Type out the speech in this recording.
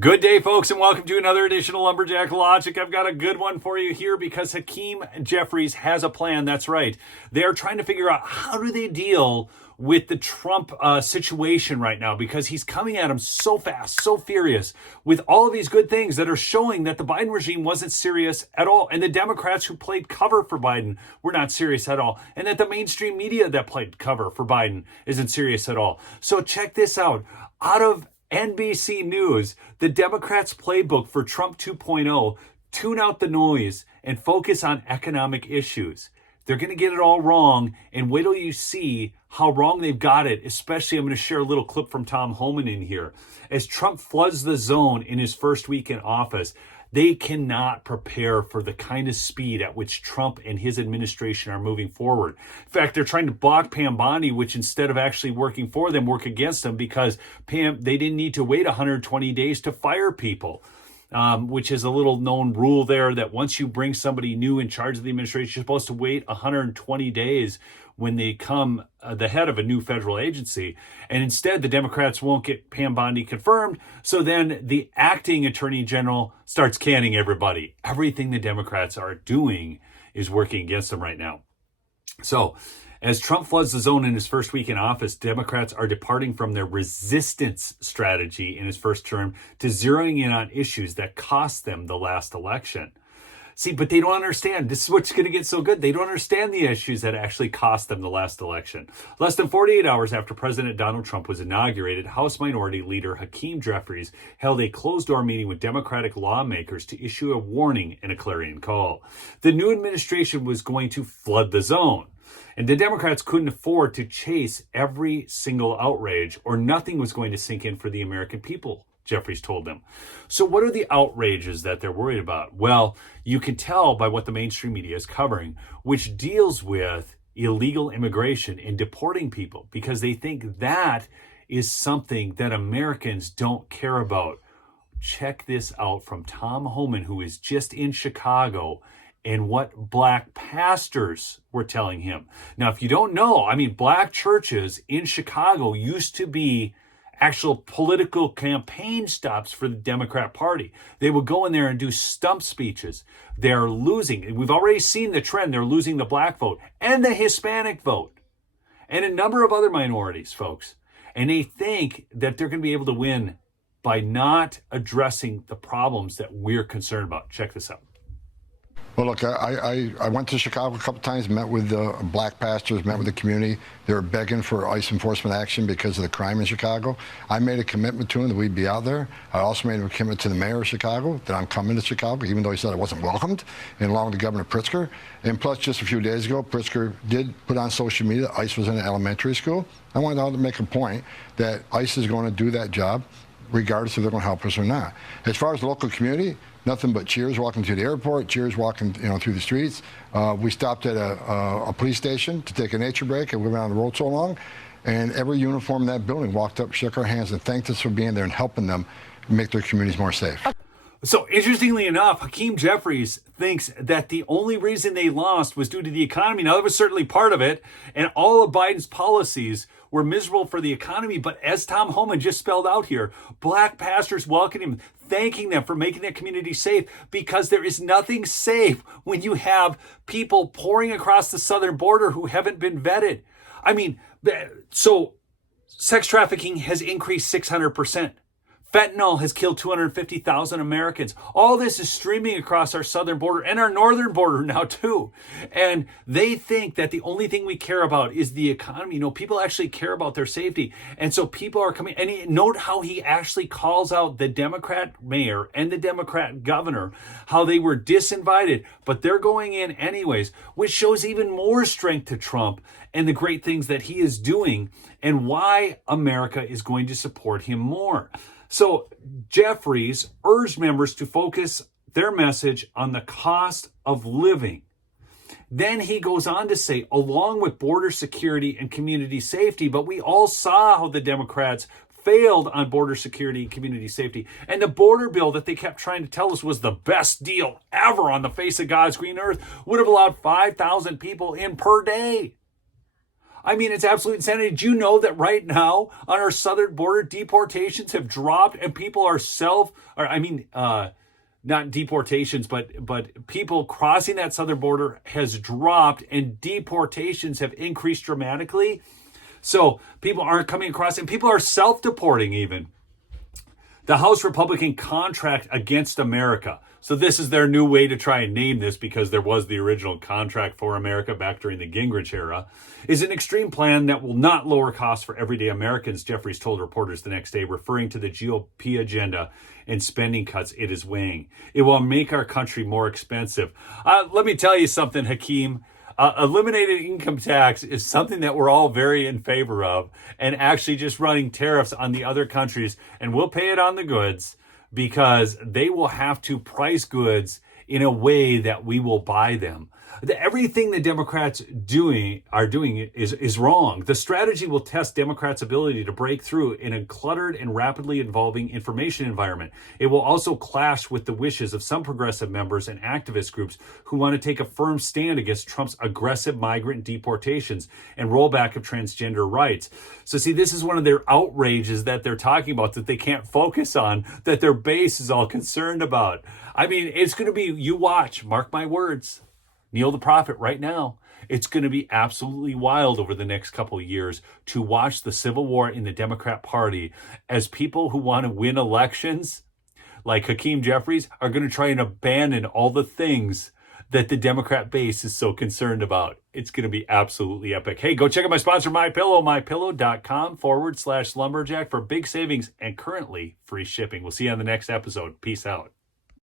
Good day, folks, and welcome to another edition of Lumberjack Logic. I've got a good one for you here because Hakeem Jeffries has a plan. That's right. They are trying to figure out how do they deal with the Trump situation right now because he's coming at him so fast, so furious with all of these good things that are showing that the Biden regime wasn't serious at all. And the Democrats who played cover for Biden were not serious at all. And that the mainstream media that played cover for Biden isn't serious at all. So check this out. Out of NBC News, the Democrats' playbook for Trump 2.0, tune out the noise and focus on economic issues. They're going to get it all wrong, and wait till you see how wrong they've got it, especially I'm going to share a little clip from Tom Homan in here. As Trump floods the zone in his first week in office, they cannot prepare for the kind of speed at which Trump and his administration are moving forward. In fact, they're trying to block Pam Bondi, which instead of actually working for them, work against them because they didn't need to wait 120 days to fire people. Which is a little known rule there that once you bring somebody new in charge of the administration, you're supposed to wait 120 days when they come the head of a new federal agency. And instead, the Democrats won't get Pam Bondi confirmed. So then the acting attorney general starts canning everybody. Everything the Democrats are doing is working against them right now. So as Trump floods the zone in his first week in office, Democrats are departing from their resistance strategy in his first term to zeroing in on issues that cost them the last election. See, but they don't understand. This is what's going to get so good. They don't understand the issues that actually cost them the last election. Less than 48 hours after President Donald Trump was inaugurated, House Minority Leader Hakeem Jeffries held a closed-door meeting with Democratic lawmakers to issue a warning and a clarion call. The new administration was going to flood the zone. And the Democrats couldn't afford to chase every single outrage, or nothing was going to sink in for the American people, Jeffries told them. So what are the outrages that they're worried about? Well, you can tell by what the mainstream media is covering, which deals with illegal immigration and deporting people, because they think that is something that Americans don't care about. Check this out from Tom Homan, who is just in Chicago, and what black pastors were telling him. Now, if you don't know, black churches in Chicago used to be actual political campaign stops for the Democrat Party. They would go in there and do stump speeches. They're losing. We've already seen the trend. They're losing the black vote and the Hispanic vote and a number of other minorities, folks. And they think that they're going to be able to win by not addressing the problems that we're concerned about. Check this out. Well, look, I went to Chicago a couple times, met with the black pastors, met with the community. They were begging for ICE enforcement action because of the crime in Chicago. I made a commitment to them that we'd be out there. I also made a commitment to the mayor of Chicago that I'm coming to Chicago, even though he said I wasn't welcomed, and along with Governor Pritzker. And plus, just a few days ago, Pritzker did put on social media that ICE was in an elementary school. I wanted to make a point that ICE is going to do that job regardless if they're going to help us or not. As far as the local community, nothing but cheers walking to the airport, cheers walking through the streets. We stopped at a police station to take a nature break, and we went on the road so long, and every uniform in that building walked up, shook our hands, and thanked us for being there and helping them make their communities more safe. So interestingly enough, Hakeem Jeffries thinks that the only reason they lost was due to the economy. Now, that was certainly part of it, and all of Biden's policies were miserable for the economy. But as Tom Homan just spelled out here, black pastors welcoming him, thanking them for making their community safe, because there is nothing safe when you have people pouring across the southern border who haven't been vetted. So sex trafficking has increased 600%. Fentanyl has killed 250,000 Americans. All this is streaming across our southern border and our northern border now too. And they think that the only thing we care about is the economy. People actually care about their safety. And so people are coming, and note how he actually calls out the Democrat mayor and the Democrat governor, how they were disinvited, but they're going in anyways, which shows even more strength to Trump and the great things that he is doing and why America is going to support him more. So Jeffries urged members to focus their message on the cost of living. Then he goes on to say, along with border security and community safety, but we all saw how the Democrats failed on border security and community safety. And the border bill that they kept trying to tell us was the best deal ever on the face of God's green earth would have allowed 5,000 people in per day. I mean, it's absolute insanity. Do you know that right now on our southern border, deportations have dropped and people are not deportations, but people crossing that southern border has dropped and deportations have increased dramatically. So people aren't coming across and people are self-deporting even. The House Republican Contract Against America. So this is their new way to try and name this, because there was the original Contract for America back during the Gingrich era, is an extreme plan that will not lower costs for everyday Americans, Jeffries told reporters the next day, referring to the GOP agenda and spending cuts it is weighing. It will make our country more expensive. Let me tell you something, Hakeem. Eliminating income tax is something that we're all very in favor of, and actually just running tariffs on the other countries, and we'll pay it on the goods because they will have to price goods in a way that we will buy them. Everything the Democrats are doing is wrong. The strategy will test Democrats' ability to break through in a cluttered and rapidly evolving information environment. It will also clash with the wishes of some progressive members and activist groups who want to take a firm stand against Trump's aggressive migrant deportations and rollback of transgender rights. So see, this is one of their outrages that they're talking about that they can't focus on, that their base is all concerned about. I mean, it's going to be, you watch, mark my words, Neil the Prophet right now. It's going to be absolutely wild over the next couple of years to watch the civil war in the Democrat Party as people who want to win elections, like Hakeem Jeffries, are going to try and abandon all the things that the Democrat base is so concerned about. It's going to be absolutely epic. Hey, go check out my sponsor, MyPillow, mypillow.com/lumberjack for big savings and currently free shipping. We'll see you on the next episode. Peace out.